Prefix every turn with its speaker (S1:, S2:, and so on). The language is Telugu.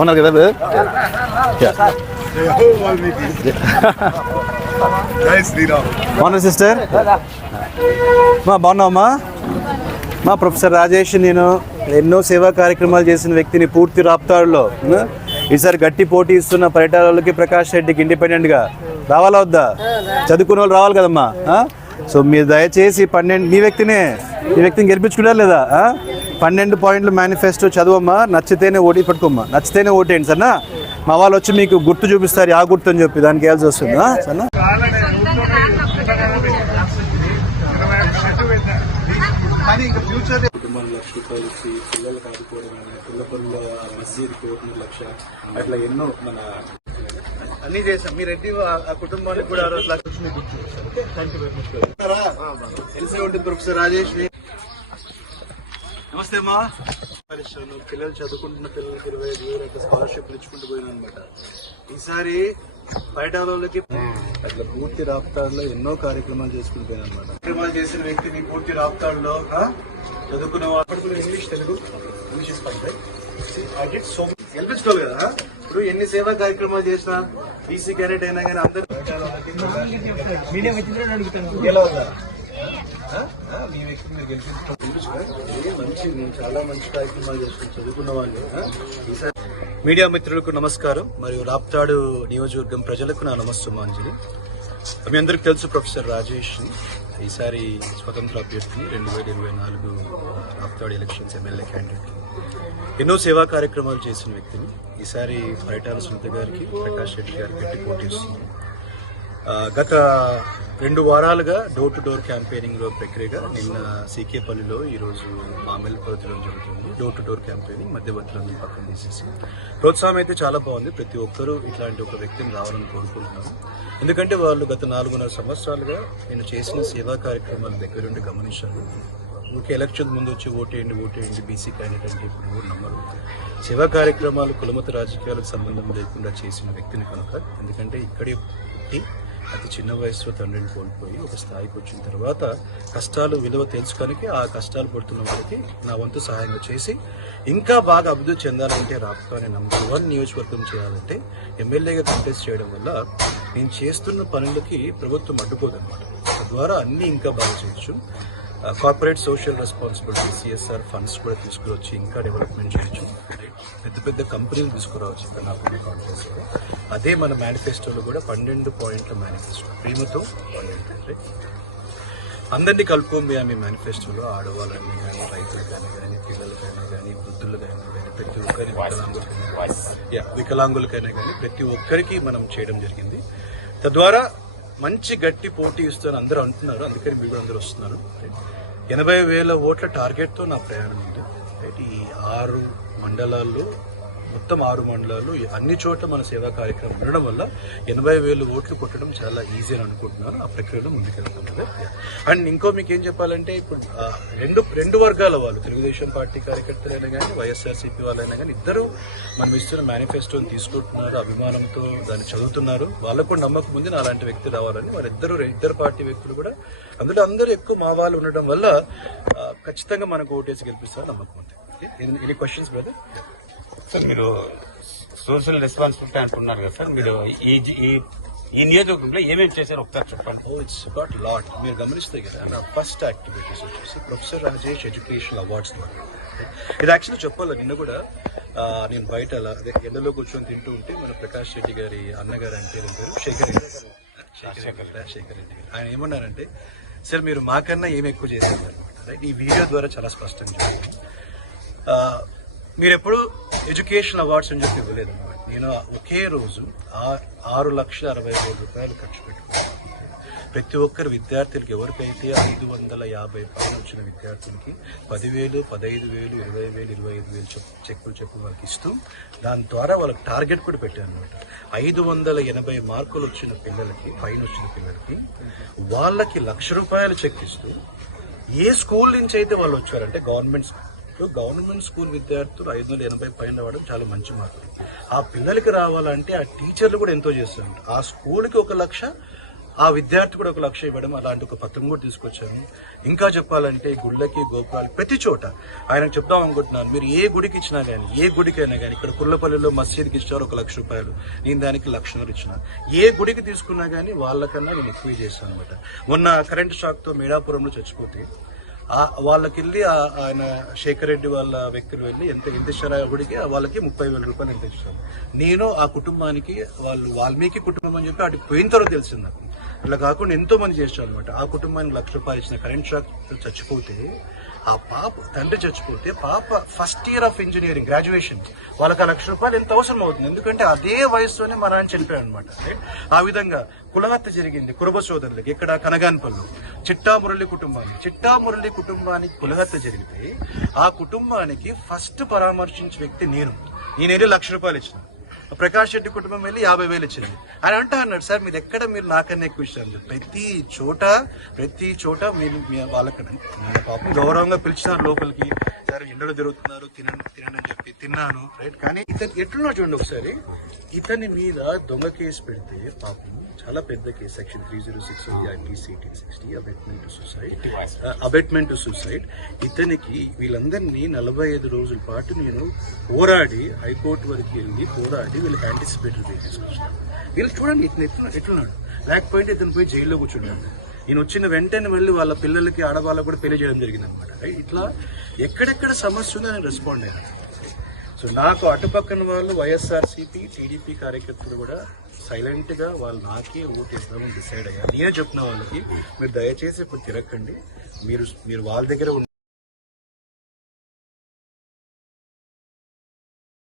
S1: ఉన్నారు కదా బాగున్నారు సిస్టర్ మా బాగున్నావమ్మా మా ప్రొఫెసర్ రాజేష్ నేను ఎన్నో సేవా కార్యక్రమాలు చేసిన వ్యక్తిని పూర్తి రాప్తాడులో? ఈసారి గట్టి పోటీ ఇస్తున్న పర్యటనలకి ప్రకాష్ రెడ్డికి ఇండిపెండెంట్గా రావాలా వద్దా చదువుకున్న వాళ్ళు రావాలి కదమ్మా? సో మీరు దయచేసి పన్నెండు మీ వ్యక్తినే మీ వ్యక్తిని గెలిపించుకున్నారా లేదా? పన్నెండు పాయింట్లు మేనిఫెస్టో చదువమ్మా నచ్చితేనే ఓటీ పెట్టుకోమ్మా. నచ్చితేనే ఓటేయండి సరేనా? మా వాళ్ళు వచ్చి మీకు గుర్తు చూపిస్తారు ఆ గుర్తు అని చెప్పి దానికి వేయాల్సి వస్తుంది ఆ? సరేనా?
S2: కానీ ఇంకా ఫ్యూచర్
S3: కుటుంబాన్ని లక్ష రూపాయలు ఇచ్చి పిల్లలకు ఆదుకోవడం కానీ పిల్ల పనుల మస్జిద్ కోటి లక్ష అట్లా ఎన్నో మన
S1: అన్ని చేసాం మీ రెడ్డి ఆ కుటుంబానికి కూడా ఆ రోజు లక్ష వచ్చింది. గుర్తు. థ్యాంక్ యూ వెరీ మచ్ తెలిసే ఉంటుంది ప్రొఫెసర్ రాజేష్. నమస్తే అమ్మా. పరిశ్రమలు పిల్లలు చదువుకుంటున్న పిల్లలకి ఇరవై ఐదు వేలు అట్లా స్కాలర్షిప్ ఇచ్చుకుంటూ పోయినా అనమాట ఈసారి బయట వాళ్ళకి అట్లా పూర్తి రాప్తాడులో ఎన్నో కార్యక్రమాలు చేసుకుని పోయినా అనమాట కార్యక్రమాలు చేసిన వ్యక్తిని పూర్తి రాప్తాడులో చదువుకున్న వాళ్ళు English Telugu English is fine I did so గెలిపించుకోవాలి కదా? ఇప్పుడు ఎన్ని సేవా కార్యక్రమాలు చేసినా బీసీ క్యాండిడేట్ అయినా కానీ అందరూ? నెక్స్ట్ మీరు మంచి చాలా మంచి కార్యక్రమాలు చేస్తున్నాను చదువుకున్న వాళ్ళు ఈసారి మీడియా మిత్రులకు నమస్కారం. మరియు రాప్తాడు నియోజకవర్గం ప్రజలకు నా నమస్తమాంజలి మీ అందరికి తెలుసు ప్రొఫెసర్ రాజేష్. ఈసారి స్వతంత్ర అభ్యర్థిని రెండు వేల ఇరవై నాలుగు రాప్తాడు ఎలక్షన్స్ ఎమ్మెల్యే క్యాండిడేట్ ఎన్నో సేవా కార్యక్రమాలు చేసిన వ్యక్తిని. ఈసారి పరిటాల సునీత గారికి ప్రకాష్ రెడ్డి గారికి పెట్టి పోటీ ఇస్తుంది గత రెండు వారాలుగా డోర్ టు డోర్ క్యాంపెయినింగ్లో ప్రక్రియగా నిన్న సీకేపల్లిలో పల్లిలో ఈరోజు మామిళ్ళపల్లి తిరగడం జరుగుతుంది. డోర్ టు డోర్ క్యాంపెయినింగ్ మధ్యవర్తులను పక్కన తీసేసి. ప్రోత్సాహం అయితే చాలా బాగుంది. ప్రతి ఒక్కరూ ఇట్లాంటి ఒక వ్యక్తిని రావాలని కోరుకుంటున్నాను ఎందుకంటే వాళ్ళు గత నాలుగున్నర సంవత్సరాలుగా నేను చేసిన సేవా కార్యక్రమాల దగ్గరుండి గమనించాను ఊరికే ఎలక్షన్ ముందు వచ్చి ఓటేయండి ఓటేయండి బీసీ క్యాండిడేట్ అంటే ఇప్పుడు నమ్మరు. సేవా కార్యక్రమాలు కులమత రాజకీయాలకు సంబంధం లేకుండా చేసిన వ్యక్తిని కనుక ఎందుకంటే ఇక్కడే పుట్టి అతి చిన్న వయసులో తండ్రిని కోల్పోయి ఒక స్థాయికి వచ్చిన తర్వాత కష్టాలు విలువ తెలుసుకొని ఆ కష్టాలు పడుతున్న వాళ్ళకి నా వంతు సహాయం చేసి ఇంకా బాగా అభివృద్ధి చెందాలంటే రాకపోతే నమ్మకం వన్ నియోజకవర్గం చేయాలంటే ఎమ్మెల్యేగా కంటెస్ట్ చేయడం వల్ల నేను చేస్తున్న పనులకి ప్రభుత్వం అడ్డుకోదన్నమాట. తద్వారా అన్నీ ఇంకా బాగా చేయొచ్చు. Corporate social responsibility CSR funds కూడా తీసుకురొచ్చి ఇంకా డెవలప్మెంట్ చేయొచ్చు. పెద్ద పెద్ద కంపెనీలు తీసుకురావచ్చు ఇక్కడ నాకు అదే మన మేనిఫెస్టోలో కూడా పన్నెండు పాయింట్ల మేనిఫెస్టో ప్రేమతో పన్నెండు అందరినీ కలుపుకోమే మీ మేనిఫెస్టోలో ఆడవాళ్ళని కానీ రైతులు కానీ కానీ పిల్లలకైనా కానీ వృద్ధులు కానీ ప్రతి ఒక్కరి వికలాంగులకైనా యా వికలాంగులకైనా కానీ ప్రతి ఒక్కరికి మనం చేయడం జరిగింది. తద్వారా మంచి గట్టి పోటీ ఇస్తాను అందరూ అంటున్నారు. అందుకని మీరు అందరూ వస్తున్నారు. ఎనభై వేల ఓట్ల టార్గెట్తో నా ప్రయాణం ఉంది ఈ ఆరు మండలాల్లో మొత్తం ఆరు మండలాలు అన్ని చోట్ల మన సేవా కార్యక్రమం ఉండడం వల్ల ఎనభై వేలు ఓట్లు కొట్టడం చాలా ఈజీ అని అనుకుంటున్నాను ఆ ప్రక్రియలో ముందుకెళ్తాం అండ్ ఇంకో మీకు ఏం చెప్పాలంటే ఇప్పుడు రెండు రెండు వర్గాల వాళ్ళు తెలుగుదేశం పార్టీ కార్యకర్తలైనా కానీ వైఎస్ఆర్సీపీ వాళ్ళైనా కానీ ఇద్దరు మనం ఇస్తున్న మేనిఫెస్టోని తీసుకుంటున్నారు అభిమానంతో దాన్ని చదువుతున్నారు. వాళ్ళకు కూడా నమ్మకం ఉంది నా అలాంటి వ్యక్తి రావాలని. వాళ్ళిద్దరు ఇద్దరు పార్టీ వ్యక్తులు కూడా అందులో అందరూ ఎక్కువ మా వాళ్ళు ఉండడం వల్ల ఖచ్చితంగా మనకు ఓటేసి గెలిపిస్తారని నమ్మకం ఉంది. ఎనీ క్వశ్చన్స్ బ్రదర్
S4: సార్ మీరు సోషల్ రెస్పాన్సిబిలిటీ అంటున్నారు కదా సార్ మీరు ఈ ఈ నియోజకవర్గంలో ఏమేమి చేశారు ఒకసారి చెప్పండి.
S1: ఇట్స్ గాట్ లాట్ మీరు గమనిస్తే కదా నా ఫస్ట్ యాక్టివిటీస్ వచ్చేసి ప్రొఫెసర్ రాజేష్ ఎడ్యుకేషనల్ అవార్డ్స్ ద్వారా ఇది యాక్చువల్లీ చెప్పాలి నిన్న కూడా నేను బయట అలా అదే ఎండలో కూర్చొని తింటూ ఉంటే మన ప్రకాష్ రెడ్డి గారి అన్నగారు అంటే పేరు? శేఖర్ రెడ్డి శేఖర్ రెడ్డి గారు. ఆయన ఏమన్నారంటే సార్ మీరు మాకన్నా ఏం ఎక్కువ చేశారు? ఈ వీడియో ద్వారా చాలా స్పష్టంగా మీరు ఎప్పుడు ఎడ్యుకేషన్ అవార్డ్స్ అని చెప్పి ఇవ్వలేదు. అనమాట నేను ఒకే రోజు ఆ- ఆరు లక్షల అరవై వేల రూపాయలు ఖర్చు పెట్టుకున్నాను. ప్రతి ఒక్కరు విద్యార్థులకి ఎవరికైతే ఐదు వందల యాభై పైన వచ్చిన విద్యార్థులకి పదివేలు పదహైదు వేలు ఇరవై వేలు ఇరవై ఐదు వేలు చెక్కులు చెప్పు వాళ్ళకి ఇస్తూ దాని ద్వారా వాళ్ళకి టార్గెట్ కూడా పెట్టాను అనమాట ఐదు వందల ఎనభై మార్కులు వచ్చిన పిల్లలకి పైన వచ్చిన పిల్లలకి వాళ్ళకి లక్ష రూపాయలు చెక్ ఇస్తూ ఏ స్కూల్ నుంచి అయితే వాళ్ళు వచ్చారంటే గవర్నమెంట్ స్కూల్. గవర్నమెంట్ స్కూల్ విద్యార్థులు ఐదు వందల ఎనభై పైన రావడం చాలా మంచి మార్కులు ఆ పిల్లలకి రావాలంటే ఆ టీచర్లు కూడా ఎంతో చేస్తున్నారు. ఆ స్కూల్కి ఒక లక్ష ఆ విద్యార్థి కూడా ఒక లక్ష ఇవ్వడం అలాంటి ఒక పత్రం కూడా తీసుకొచ్చాను. ఇంకా చెప్పాలంటే గుళ్ళకి గోపురాలు ప్రతి చోట ఆయన చెప్దాం అనుకుంటున్నాను. మీరు ఏ గుడికి ఇచ్చినా కానీ ఏ గుడికైనా కానీ ఇక్కడ కుర్లపల్లిలో మసీద్కి ఇచ్చారు ఒక లక్ష రూపాయలు. నేను దానికి లక్షన్నర ఇచ్చిన. ఏ గుడికి తీసుకున్నా కానీ వాళ్ళకన్నా నేను ఎక్కువ చేశాను అనమాట మొన్న కరెంట్ షాక్తో మేడాపురంలో చచ్చిపోతే వాళ్ళకి వెళ్ళి ఆ- ఆయన శేఖర్ రెడ్డి వాళ్ళ వ్యక్తులు వెళ్ళి ఎంత ఎంత ఇచ్చారు గుడికి? వాళ్ళకి ముప్పై వేల రూపాయలు ఎంత ఇచ్చారు. నేను ఆ కుటుంబానికి వాళ్ళు వాల్మీకి కుటుంబం అని చెప్పి అటు పోయిన తర్వాత తెలిసింది నాకు. అట్లా కాకుండా ఎంతో మంది చేశారు అనమాట ఆ కుటుంబానికి లక్ష రూపాయలు ఇచ్చిన కరెంట్ షాక్ చచ్చిపోతే ఆ పాప తండ్రి చచ్చిపోతే పాప first year of engineering graduation వాళ్ళకి ఆ లక్ష రూపాయలు ఎంత అవసరం అవుతుంది? ఎందుకంటే అదే వయసులోనే మా నాన్న చనిపోయాడు అనమాట ఆ విధంగా కులహత్య జరిగింది కురుబ సోదరులకి ఇక్కడ కనగాన్పల్లి చిట్టా మురళి కుటుంబానికి. చిట్టా మురళి కుటుంబానికి కులహత్య జరిగితే ఆ కుటుంబానికి ఫస్ట్ పరామర్శించే వ్యక్తి నేను. నేనేదో లక్ష రూపాయలు ఇచ్చిన. ప్రకాష్ రెడ్డి కుటుంబం వెళ్ళి యాభై వేలు ఇచ్చింది. ఆయన అంటా అన్నాడు సార్ మీరు ఎక్కడ మీరు నాకన్నా ఎక్కువ ఇచ్చారు ప్రతి చోట ప్రతి చోట మీరు మీ- వాళ్ళకి పాపం గౌరవంగా పిలిచినారు లోపలికి. సార్ ఎండలో తిరుగుతున్నారు తినండి తినండి అని చెప్పి తిన్నాను. రైట్? కానీ ఇతను ఎట్లున్నా చూడండి ఒకసారి. ఇతని మీద దొంగ కేసు పెడితే పాపం చాలా పెద్ద case section three zero six IPC sixty abetment to suicide abetment to suicide ఇతనికి వీళ్ళందరినీ నలభై ఐదు రోజుల పాటు నేను పోరాడి హైకోర్టు వరకు వెళ్ళి పోరాడి వీళ్ళకి యాంటిసిపేటరీ బెయిల్ తీసుకొచ్చాను. వీళ్ళు చూడండి ఇతను ఎట్లా ఎట్లున్నాడు? లేకపోతే ఇతను పోయి జైల్లో కూర్చున్నాడు. నేను వచ్చిన వెంటనే మళ్ళీ వాళ్ళ పిల్లలకి ఆడవాళ్ళకు కూడా పెళ్ళి చేయడం జరిగింది అనమాట ఇట్లా ఎక్కడెక్కడ సమస్య ఉందో నేను రెస్పాండ్ అయ్యాను సో నాకు అటుపక్కన వాళ్ళు వైఎస్ఆర్సీపీ టీడీపీ కార్యకర్తలు కూడా సైలెంట్గా వాళ్ళు నాకే ఓటేద్దామని డిసైడ్ అయ్యారు. నేనే చెప్పిన వాళ్ళకి మీరు దయచేసి ఇప్పుడు తిరగండి మీరు మీరు వాళ్ళ దగ్గర